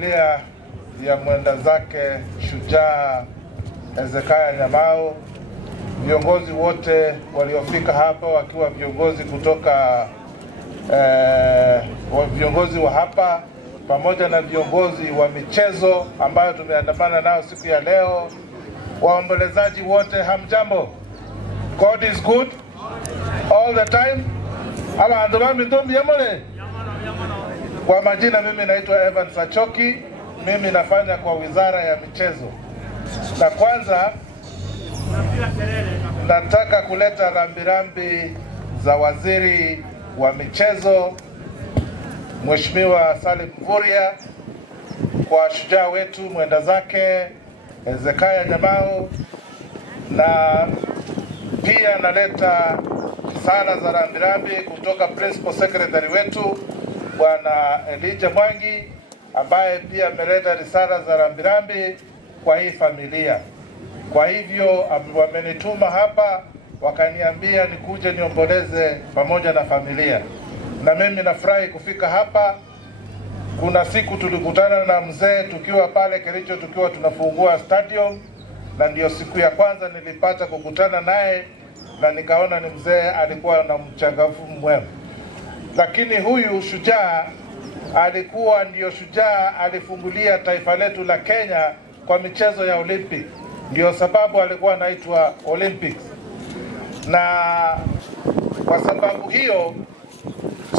Familia ya mwenda zake shujaa Hezekiah Nyamau, viongozi wote waliofika hapa wakiwa viongozi kutoka viongozi wa hapa pamoja na viongozi wa michezo ambayo tumeandamana nao siku ya leo, waombolezaji wote, hamjambo. God is good all the time. Ama andobami ndombi yamole. Kwa majina mimi naitwa Evan Sachoki, mimi nafanya kwa Wizara ya Michezo. Na kwanza nataka kuleta rambirambi za Waziri wa Michezo Mheshimiwa Salim Mvurya kwa shujaa wetu mwenda zake Hezekiah Nyamau, na pia naleta sala za rambirambi kutoka Principal Secretary wetu Bwana Elijah Mwangi, ambaye pia ameleta risala za rambirambi kwa hii familia. Kwa hivyo wamenituma hapa wakaniambia nikuje niomboleze pamoja na familia. Na mimi nafurahi kufika hapa. Kuna siku tulikutana na mzee tukiwa pale Kericho tukiwa tunafungua stadium, na ndio siku ya kwanza nilipata kukutana naye na nikaona ni mzee alikuwa na mchangamfu mwema. Lakini huyu shujaa alikuwa ndio shujaa alifungulia taifa letu la Kenya kwa michezo ya Olympic. Ndio sababu alikuwa anaitwa Olympics. Na kwa sababu hiyo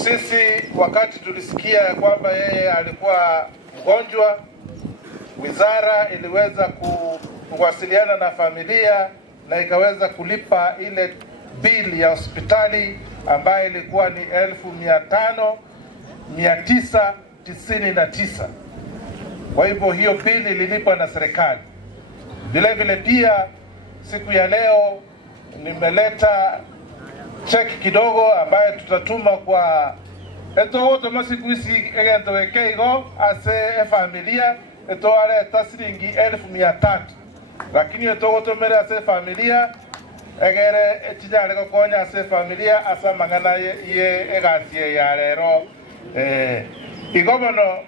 sisi wakati tulisikia kwamba yeye alikuwa mgonjwa, wizara iliweza kuwasiliana na familia na ikaweza kulipa ile bili ya hospitali ambayo ilikuwa ni 15,999. Kwa hivyo hiyo bili ililipwa na serikali. Vile vile pia siku ya leo nimeleta cheki kidogo ambayo tutatuma kwa wote masiku hizi egentowekeigo ase familia ale tasringi 1,300. Lakini wote mere ase familia egere echijale kokonya ase familia asa mangana ye egasie ya rero igobono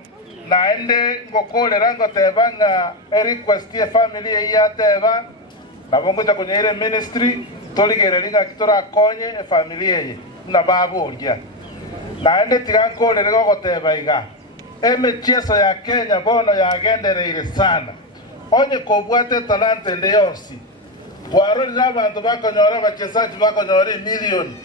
naende ngokolera ngotebanga request ye familia ya teba nabongoja kwenye ile ministry toligereringa kitora konye familia ye na babu orya naende tigankolera goteba iga emecheso ya Kenya bono ya gendereire sana onye kobwate talante nde yonsi waro ni abantu bakonyora bachezaji bakonyora milioni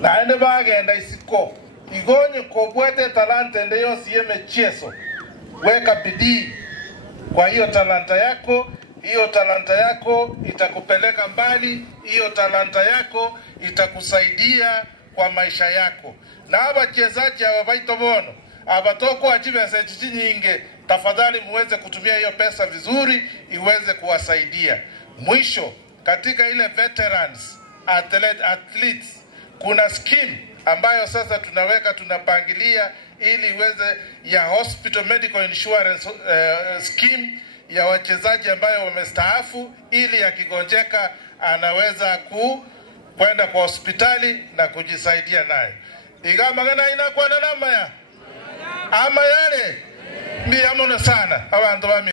naende bagenda isiko igonye kobwate talante nde yonsi yemecheso weka bidii kwa hiyo talanta yako. Hiyo talanta yako itakupeleka mbali, hiyo talanta yako itakusaidia kwa maisha yako. Na abachezaji abaitobono abatoko achibese chinyinge, tafadhali muweze kutumia hiyo pesa vizuri iweze kuwasaidia. Mwisho, katika ile veterans athletes kuna scheme ambayo sasa tunapangilia ili iweze ya hospital medical insurance scheme ya wachezaji ambayo wamestaafu, ili akigonjeka anaweza kwenda kwa hospitali na kujisaidia naye. Igamagana inakuwa na nama ya ama yale mbiamono sana abantu bami